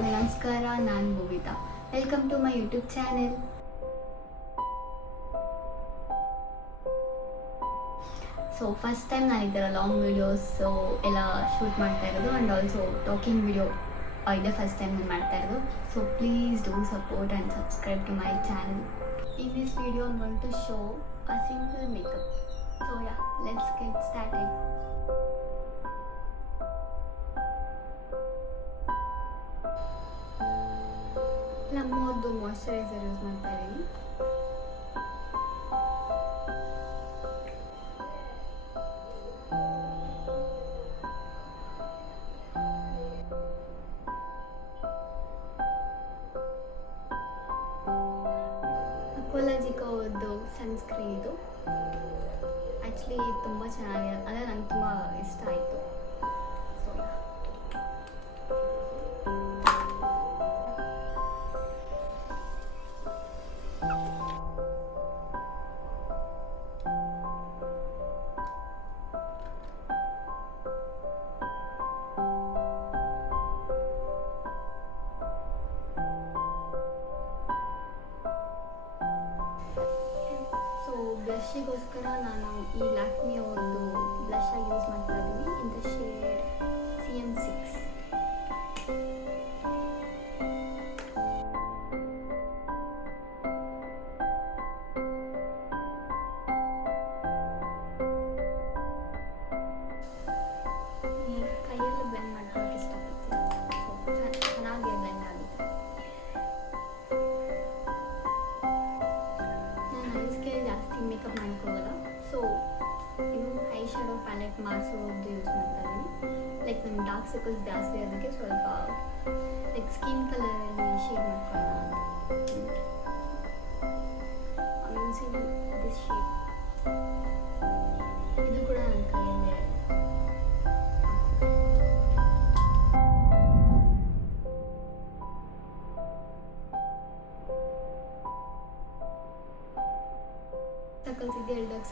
ಎಲ್ಲರಿಗೂ ನಮಸ್ಕಾರ. ನಾನು Bhuvitha. Welcome to my YouTube channel. So first time ನಾನು ಈ ಥರ ಲಾಂಗ್ ವೀಡಿಯೋಸ್ ಎಲ್ಲ ಶೂಟ್ ಮಾಡ್ತಾ ಇರೋದು ಆ್ಯಂಡ್ ಆಲ್ಸೋ ಟಾಕಿಂಗ್ ವಿಡಿಯೋ ಇದೆ ಫಸ್ಟ್ ಟೈಮ್ ನಾನು ಮಾಡ್ತಾ ಇರೋದು. So please do support and subscribe to my channel. In this video I want to show a simple makeup. So ya, let's get started. ನಮ್ಮದು moisturiser use ಮಾಡ್ತಾ ಇದ್ದೀನಿ. ಅಕ್ವಾಲಜಿಕಾದು sunscreen ಇದು. Actually ತುಂಬ ಚೆನ್ನಾಗಿದೆ, ಅಂದರೆ ನಂಗೆ ತುಂಬ ಇಷ್ಟ ಆಯಿತು. ಸೊ ಬ್ಲಷ್ಷಿಗೋಸ್ಕರ ನಾನು ಈ ಲ್ಯಾಕ್ಮಿ ಅವ್ರದ್ದು ಬ್ಲಷ್ ಆಗಿ ಯೂಸ್ ಮಾಡ್ತಾ ಇದ್ದೀನಿ. In the shade CM6. ಕೈಯಲ್ಲಿ ಬ್ಲೆಂಡ್ ಮಾಡ್ಕೊಳ್ಳೋಕೆ ಇಷ್ಟಪಡ್ತೀನಿ. ಚೆನ್ನಾಗಿ ಬ್ಲೆಂಡ್ ಆಗುತ್ತೆ. ನಾನು ಐಸ್ಗೆ ಜಾಸ್ತಿ ಮೇಕಪ್ ಮಾಡ್ಕೋಗಲ್ಲ. ಸೊ ಇನ್ನು ಐ ಶ್ಯಾಡೋ ಪ್ಯಾಲೆಟ್ ಮಾರ್ಸೋದು ಯೂಸ್ ಮಾಡ್ತಾ ಇದ್ದೀನಿ. ಲೈಕ್ ನಮ್ಮ ಡಾರ್ಕ್ ಸರ್ಕಲ್ಸ್ ಜಾಸ್ತಿ ಅದಕ್ಕೆ ಸ್ವಲ್ಪ ಲೈಕ್ ಸ್ಕಿನ್ ಕಲರಲ್ಲಿ ಶೇಡ್ ಮಾಡ್ಕೊಳ್ಳೋಣ ಅಂತ. Using this shade. ಇದು ಕೂಡ ನನ್ನ ಕೈಯಲ್ಲೇ ಸರ್ಕಲ್ಸ್ ಇದೆ, ಡಾರ್ಕ್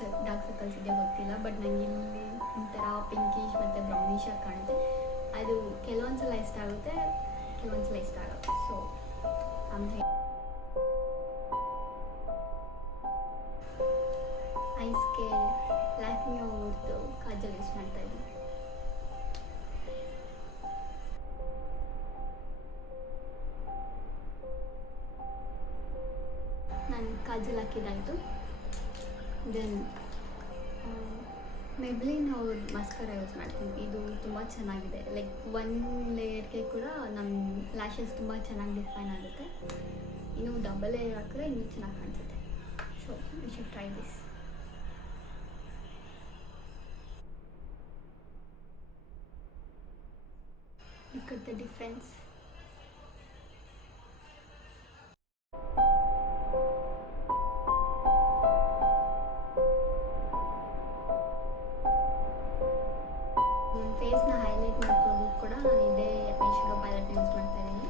ಸರ್ಕಲ್ಸ್ ಇದೆ ಗೊತ್ತಿಲ್ಲ. ಬಟ್ ನನಗೆ ಇಲ್ಲಿ ಒಂಥರ ಪಿಂಕಿಶ್ ಮತ್ತು ಬ್ರೌನಿಶ್ ಆಗಿ ಕಾಣುತ್ತೆ. ಅದು ಕೆಲವೊಂದ್ಸಲ ಇಷ್ಟ ಆಗುತ್ತೆ, ಕೆಲವೊಂದ್ಸಲ ಇಷ್ಟ ಆಗುತ್ತೆ. ಸೊ ಐಸ್ಗೆ ಲ್ಯಾಕ್ಮಿ ಅವ್ರದ್ದು ಕಾಜಲ್ ಯೂಸ್ ಮಾಡ್ತಾ ಇದ್ದೀನಿ. ನಾನು ಕಾಜಲ್ ಹಾಕಿದ್ದಾಯಿತು. ದೆನ್ ಮೆಬ್ಲಿನ್ ಅವ್ರ ಮಸ್ಕರ ಯೂಸ್ ಮಾಡ್ತೀನಿ. ಇದು ತುಂಬ ಚೆನ್ನಾಗಿದೆ. ಲೈಕ್ ಒನ್ ಲೇಯರ್ಗೆ ಕೂಡ ನಮ್ಮ ಲ್ಯಾಶಸ್ ತುಂಬ ಚೆನ್ನಾಗಿ ಡಿಫೈನ್ ಆಗುತ್ತೆ. ಇನ್ನು ಡಬಲ್ ಲೇಯರ್ ಹಾಕಿದ್ರೆ ಇನ್ನೂ ಚೆನ್ನಾಗಿ ಕಾಣಿಸುತ್ತೆ. So you should try this. Look at the difference. ಫೇಸ್ನ ಹೈಲೈಟ್ ಮಾಡ್ಕೊಳ್ಳೋದು ಕೂಡ ನಾನು ಇದೇ ಐ ಶ್ಯಾಡೋ ಪ್ಯಾಲೆಟ್ ಯೂಸ್ ಮಾಡ್ತಾ ಇದ್ದೀನಿ.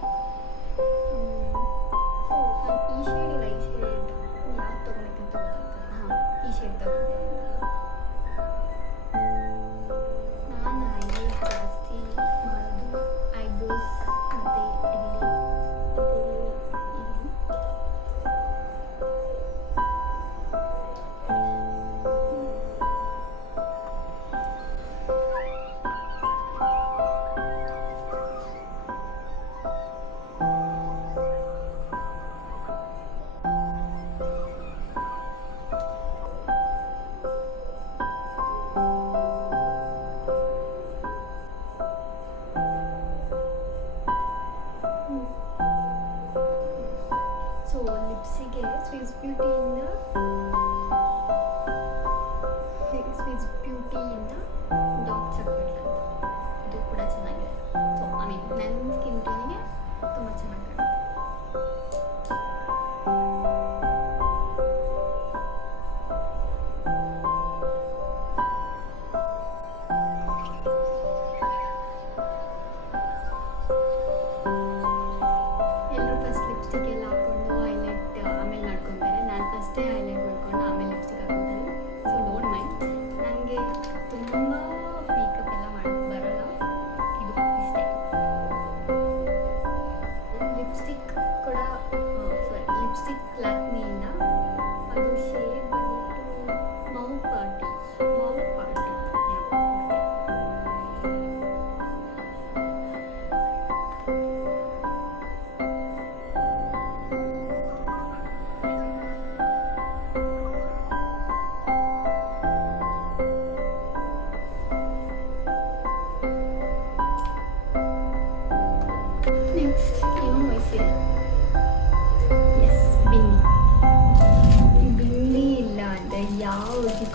ಸೊ ನಾನು ಈ ಶೇಡ್ ಇಲ್ಲ, ಈ ಶೇಡ್ ಯಾವ್ದು ತೊಗೊಬೇಕಂತ ಗೊತ್ತಾಗ್ತದೆ. ಹಾಂ, ಈ ಶೇಡ್ ತೊಗೊಂಡೆ. ನಾನು ಹೈಲೈಟ್ ಜಾಸ್ತಿ ಮಾಡೋದು ಐಬ್ರೋಸ್ ಮತ್ತು ಇಲ್ಲಿ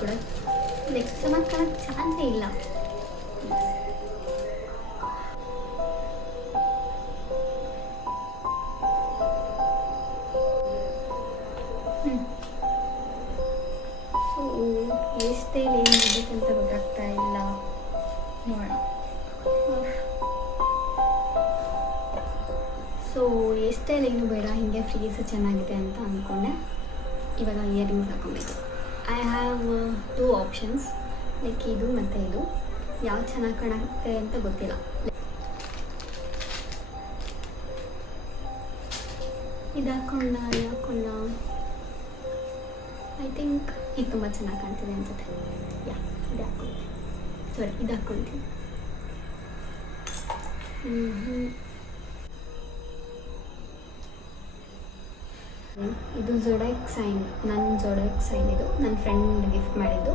ಕೂಡ ಲೈಕ್ ಚೆನ್ನಾಗಿ ಕಾಣೋಕ್ಕೆ ಚಾನ್ಸೇ ಇಲ್ಲ. ಸೊ ಹೇರ್ ಸ್ಟೈಲ್ ಏನು ಮಾಡಬೇಕಂತ ಗೊತ್ತಾಗ್ತಾ ಇಲ್ಲ, ನೋಡೋಣ. ಸೊ ಹೇರ್ ಸ್ಟೈಲ್ ಏನು ಬೇಡ, ಹೀಗೆ ಫ್ರೀಸ್ ಚೆನ್ನಾಗಿದೆ ಅಂತ ಅಂದ್ಕೊಂಡೆ. ಇವಾಗ ಇಯರಿಂಗ್ಸ್ ಹಾಕೊಬೇಕು. ಐ ಹ್ಯಾವ್ 2 ಆಪ್ಷನ್ಸ್, ಲೈಕ್ ಇದು ಮತ್ತು ಇದು. ಯಾವ್ದು ಚೆನ್ನಾಗಿ ಕಾಣುತ್ತೆ ಅಂತ ಗೊತ್ತಿಲ್ಲ. ಇದು ಹಾಕೊಂಡ ಐ ಥಿಂಕ್ ಇದು ತುಂಬ ಚೆನ್ನಾಗಿ ಕಾಣ್ತಿದೆ ಅನ್ಸುತ್ತೆ. ಯಾ ಇದು ಹಾಕ್ಕೊಳ್ತೀನಿ, ಸಾರಿ ಇದು ಹಾಕ್ಕೊಳ್ತೀನಿ. ಇದು ಜೋಡಾಕ್ ಸೈನ್, ನನ್ನ ಜೋಡಾಕ್ ಸೈನ್ ಇದು. ನನ್ನ ಫ್ರೆಂಡ್ ಗಿಫ್ಟ್ ಮಾಡಿದ್ದು.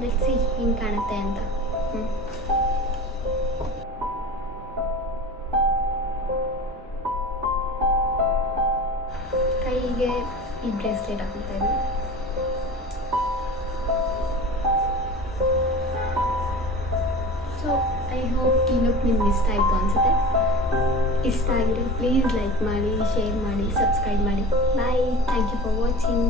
ಲೆಟ್ಸ್ ಸಿ ಹೆಂಗೆ ಕಾಣುತ್ತೆ ಅಂತ. ಕೈಗೆ ಈ ಬ್ರೇಸ್ಲೆಟ್ ಹಾಕ್ತಾ ಇದ್ದೀನಿ. ಸೊ ಐ ಹೋಪ್ ಈ ಲುಕ್ ನಿಮ್ಗೆ ಇಷ್ಟ ಆಯಿತು ಅನಿಸುತ್ತೆ. ಇಷ್ಟ ಆಗಿದೆ ಪ್ಲೀಸ್ ಲೈಕ್ ಮಾಡಿ, ಶೇರ್ ಮಾಡಿ, ಸಬ್ಸ್ಕ್ರೈಬ್ ಮಾಡಿ. ಬಾಯ್, ಥ್ಯಾಂಕ್ ಯು ಫಾರ್ ವಾಚಿಂಗ್.